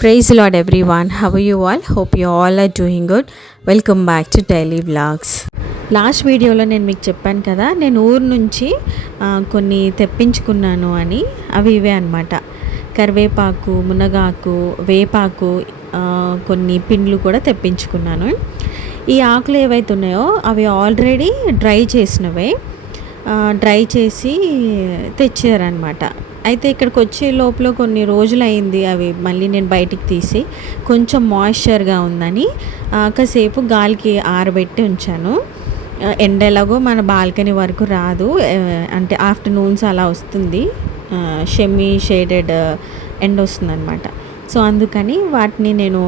Praise lord everyone how you all hope you all are doing good welcome back to daily vlogs last వీడియోలో నేను మీకు చెప్పాను కదా నేను ఊరు నుంచి కొన్ని తెప్పించుకున్నాను అని అవి ఇవే అనమాట కరివేపాకు మునగాకు వేపాకు కొన్ని పిండ్లు కూడా తెప్పించుకున్నాను. ఈ ఆకులు ఏవైతే ఉన్నాయో అవి ఆల్రెడీ డ్రై చేసినవే. డ్రై చేసి తెచ్చారనమాట అయితే ఇక్కడికి వచ్చే లోపల కొన్ని రోజులు అయింది అవి మళ్ళీ నేను బయటికి తీసి. కొంచెం మాయిశ్చర్గా ఉందని కాసేపు గాలికి ఆరబెట్టి ఉంచాను. ఎండ ఎలాగో మన బాల్కనీ వరకు రాదు. అంటే ఆఫ్టర్నూన్స్ అలా వస్తుంది. షెమీ షేడెడ్ ఎండ వస్తుంది అనమాట సో అందుకని వాటిని నేను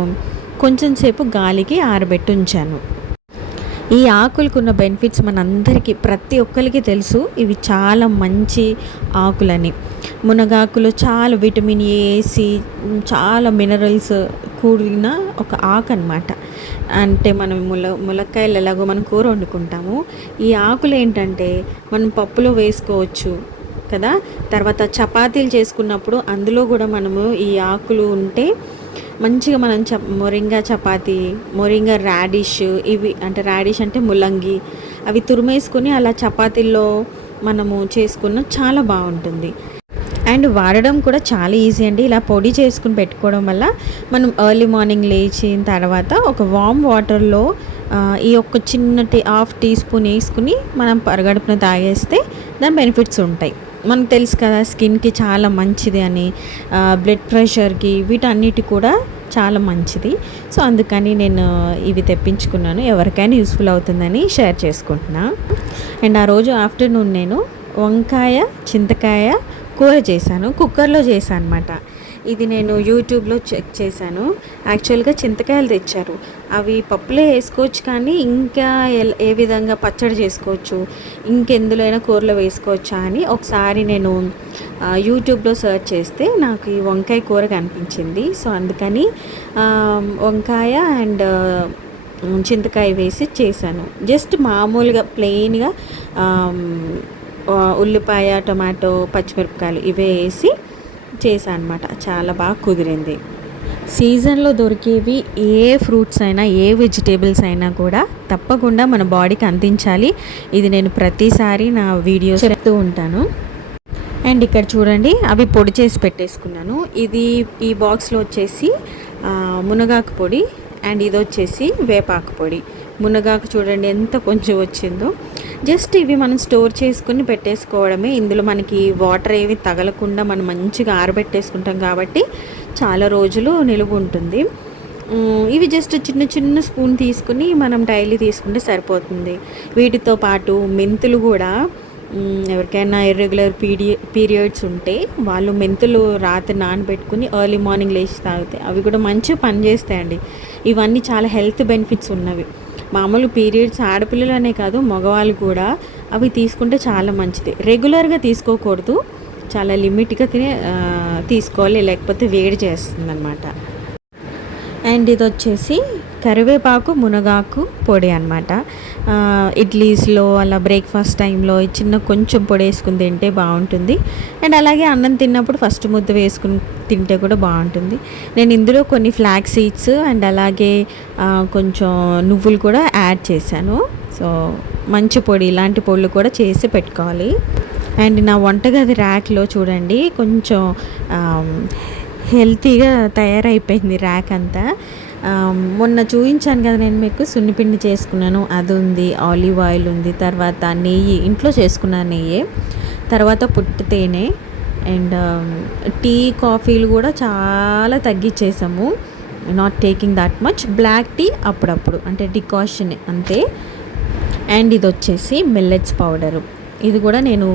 కొంచెం సేపు గాలికి ఆరబెట్టి ఉంచాను. ఈ ఆకులకున్న బెనిఫిట్స్ మనందరికీ ప్రతి ఒక్కరికి తెలుసు. ఇవి చాలా మంచి ఆకులని. మునగాకులో చాలా విటమిన్ ఏసి చాలా మినరల్స్ కూడిన ఒక ఆకు అనమాట అంటే మనం ముల ములక్కాయలు ఎలాగో మనం కూర వండుకుంటాము. ఈ ఆకులు ఏంటంటే మనం పప్పులో వేసుకోవచ్చు కదా. తర్వాత చపాతీలు చేసుకున్నప్పుడు అందులో కూడా మనము ఈ ఆకులు ఉంటే మంచిగా మనం చ మొరింగా చపాతి మొరింగా రాడిష్ ఇవి అంటే రాడిష్ అంటే ముల్లంగి అవి తురిమేసుకొని అలా చపాతీల్లో మనము చేసుకున్న చాలా బాగుంటుంది. అండ్ వాడడం కూడా చాలా ఈజీ అండి. ఇలా పొడి చేసుకుని పెట్టుకోవడం వల్ల మనం ఎర్లీ మార్నింగ్ లేచిన తర్వాత ఒక వామ్ వాటర్లో ఈ ఒక్క చిన్న టీ హాఫ్ టీ స్పూన్ వేసుకుని మనం పరగడుపున తాగేస్తే దాని బెనిఫిట్స్ ఉంటాయి. మనకు తెలుసు కదా స్కిన్కి చాలా మంచిది అని బ్లడ్ ప్రెషర్కి వీటన్నిటి కూడా చాలా మంచిది. సో అందుకని నేను ఇవి తెప్పించుకున్నాను. ఎవరికైనా యూస్ఫుల్ అవుతుందని షేర్ చేసుకుంటున్నా. అండ్ ఆ రోజు ఆఫ్టర్నూన్ నేను వంకాయ చింతకాయ కూర చేశాను కుక్కర్లో చేశాను అనమాట ఇది నేను యూట్యూబ్లో చెక్ చేశాను. యాక్చువల్గా చింతకాయలు తెచ్చారు. అవి పప్పులే వేసుకోవచ్చు కానీ ఇంకా ఏ విధంగా పచ్చడి చేసుకోవచ్చు ఇంకెందులో అయినా కూరలో వేసుకోవచ్చా అని ఒకసారి నేను యూట్యూబ్లో సెర్చ్ చేస్తే నాకు ఈ వంకాయ కూర కనిపించింది. సో అందుకని వంకాయ అండ్ చింతకాయ వేసి చేశాను. జస్ట్ మామూలుగా ప్లెయిన్గా ఉల్లిపాయ టొమాటో పచ్చిమిరపకాయలు ఇవే వేసి చేశాను అనమాట చాలా బాగా కుదిరింది. సీజన్లో దొరికేవి ఏ ఫ్రూట్స్ అయినా ఏ వెజిటేబుల్స్ అయినా కూడా తప్పకుండా మన బాడీకి అందించాలి. ఇది నేను ప్రతిసారి నా వీడియో చెప్తూ ఉంటాను. అండ్ ఇక్కడ చూడండి అవి పొడి చేసి పెట్టేసుకున్నాను. ఇది ఈ బాక్స్లో వచ్చేసి మునగాకు పొడి అండ్ ఇది వచ్చేసి వేపాకు పొడి. మునగాకు చూడండి ఎంత కొంచెం వచ్చిందో. జస్ట్ ఇవి మనం స్టోర్ చేసుకుని పెట్టేసుకోవడమే. ఇందులో మనకి వాటర్ ఏవి తగలకుండా మనం మంచిగా ఆరబెట్టేసుకుంటాం కాబట్టి చాలా రోజులు నిలువ ఉంటుంది. ఇవి జస్ట్ చిన్న చిన్న స్పూన్ తీసుకుని మనం డైలీ తీసుకుంటే సరిపోతుంది. వీటితో పాటు మెంతులు కూడా ఎవరికైనా ఇర్రెగ్యులర్ పీడి పీరియడ్స్ ఉంటే వాళ్ళు మెంతులు రాత్రి నానబెట్టుకుని ఎర్లీ మార్నింగ్ లేచి తాగితే అవి కూడా మంచిగా పనిచేస్తాయండి. ఇవన్నీ చాలా హెల్త్ బెనిఫిట్స్ ఉన్నవి. మామూలు పీరియడ్స్ ఆడపిల్లలనే కాదు మగవాళ్ళు కూడా అవి తీసుకుంటే చాలా మంచిది. రెగ్యులర్గా తీసుకోకూడదు చాలా లిమిట్గా తినే తీసుకోవాలి లేకపోతే వేడి చేస్తుంది అండ్ ఇది వచ్చేసి కరివేపాకు మునగాకు పొడి అనమాట ఇడ్లీస్లో అలా బ్రేక్ఫాస్ట్ టైంలో చిన్న కొంచెం పొడి వేసుకుని తింటే బాగుంటుంది. అండ్ అలాగే అన్నం తిన్నప్పుడు ఫస్ట్ ముద్ద వేసుకుని తింటే కూడా బాగుంటుంది. నేను ఇందులో కొన్ని ఫ్లాక్ సీడ్స్ అండ్ అలాగే కొంచెం నువ్వులు కూడా యాడ్ చేశాను. సో మంచి పొడి ఇలాంటి పొడులు కూడా చేసి పెట్టుకోవాలి. అండ్ నా వంటగది ర్యాక్లో చూడండి కొంచెం హెల్తీగా తయారైపోయింది ర్యాక్ అంతా. మొన్న చూపించాను కదా నేను మీకు సున్నిపిండి చేసుకున్నాను అది ఉంది ఆలివ్ ఆయిల్ ఉంది తర్వాత నెయ్యి ఇంట్లో చేసుకున్న నెయ్యి తర్వాత పుట్టు తేనె అండ్ టీ కాఫీలు కూడా చాలా తగ్గించేసాము not taking that much black tea అప్పుడప్పుడు అంటే డికాషన్ అంతే. అండ్ ఇది వచ్చేసి మిల్లెట్స్ పౌడరు ఇది కూడా నేను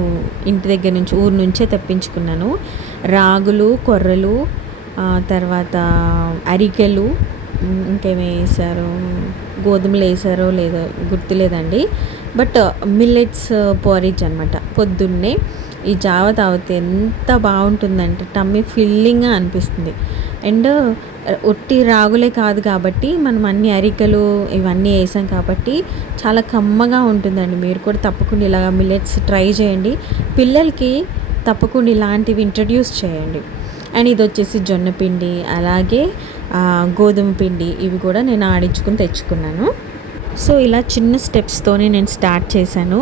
ఇంటి దగ్గర నుంచి ఊరు నుంచే తెప్పించుకున్నాను. రాగులు కొర్రలు తర్వాత అరికెలు ఇంకేమి వేసారు గోధుమలు వేసారో లేదో గుర్తులేదండి. బట్ మిల్లెట్స్ పోరిజ్ అనమాట పొద్దున్నే ఈ జావ తాగితే ఎంత బాగుంటుందంటే టమ్మీ ఫిల్లింగ్గా అనిపిస్తుంది. అండ్ ఒట్టి రాగులే కాదు కాబట్టి మనం అన్ని అరికలు ఇవన్నీ వేసాం కాబట్టి చాలా కమ్మగా ఉంటుందండి. మీరు కూడా తప్పకుండా ఇలాగ మిల్లెట్స్ ట్రై చేయండి. పిల్లలకి తప్పకుండా ఇలాంటివి ఇంట్రడ్యూస్ చేయండి. అండ్ ఇది వచ్చేసి జొన్న పిండి అలాగే గోధుమ పిండి ఇవి కూడా నేను ఆడించుకుని తెచ్చుకున్నాను. సో ఇలా చిన్న స్టెప్స్తోనే నేను స్టార్ట్ చేశాను.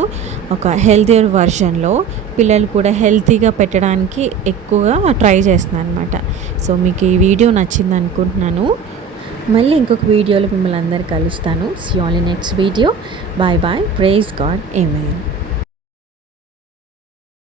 ఒక హెల్తీయర్ వర్షన్లో పిల్లలు కూడా హెల్తీగా పెట్టడానికి ఎక్కువగా ట్రై చేస్తున్నాను అనమాట సో మీకు ఈ వీడియో నచ్చింది అనుకుంటున్నాను. మళ్ళీ ఇంకొక వీడియోలో మిమ్మల్ని అందరు కలుస్తాను. See all next video bye bye praise God amen